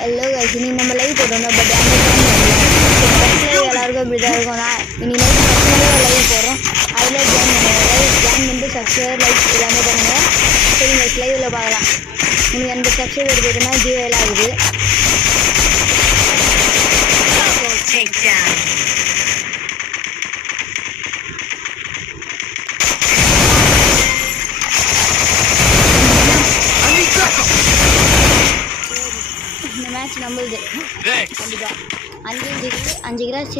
Hello guys, இனி நம்ம live போடுறோம். பட் அந்த லைவ் எல்லாருக்கும் இப்படி தான் இருக்கும். நான் இனி நைட் லைவ் போடுறோம். அதில் ஜாயின் பண்ணிட்டு சப்ஸ்கிரைபர் லைக் எல்லாமே பண்ணுங்கள். சரி கைஸ், லைவில் பார்க்கலாம். உங்களுக்கு எந்த சப்ஸ்கிரைபர் போய்ட்டுனா ஜியோ எல்லாம் ஆகுது. இந்த மேட்ச் நம்மளுது கண்டிப்பாக. 5 கிராஸ்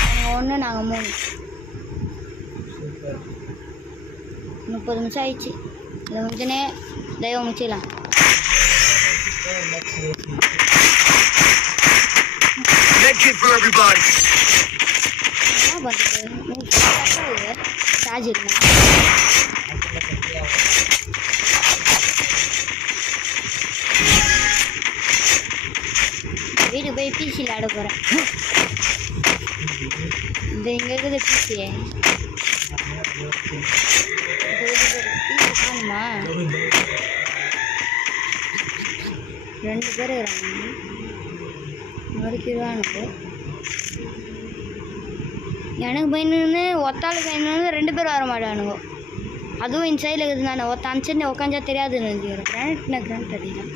அவங்க 1 நாங்கள் 3. 30 நிமிஷம் ஆயிடுச்சு. இதை முடிஞ்சனே லைவ் முடிச்சிடலாம். என்ன பண்ணுறது, சார்ஜ் இல்லை. வீட்டுக்கு போய் பிசியில் ஆட போகிறேன். இந்த இங்கே இருக்குது பிசி. பிசி காணுமா? 2 பேர் இருக்கிறாங்க. மறுக்கிடுவானுக்கு எனக்கு பயன்னு ஒத்தாள் பயன்னு 2 பேர் வர மாட்டானுங்க. அதுவும் இந்த சைடில் இருக்குது. நான் ஒத்த அனுப்பிச்சு உட்காந்தா தெரியாதுன்னு கிராண்ட் தெரியும்.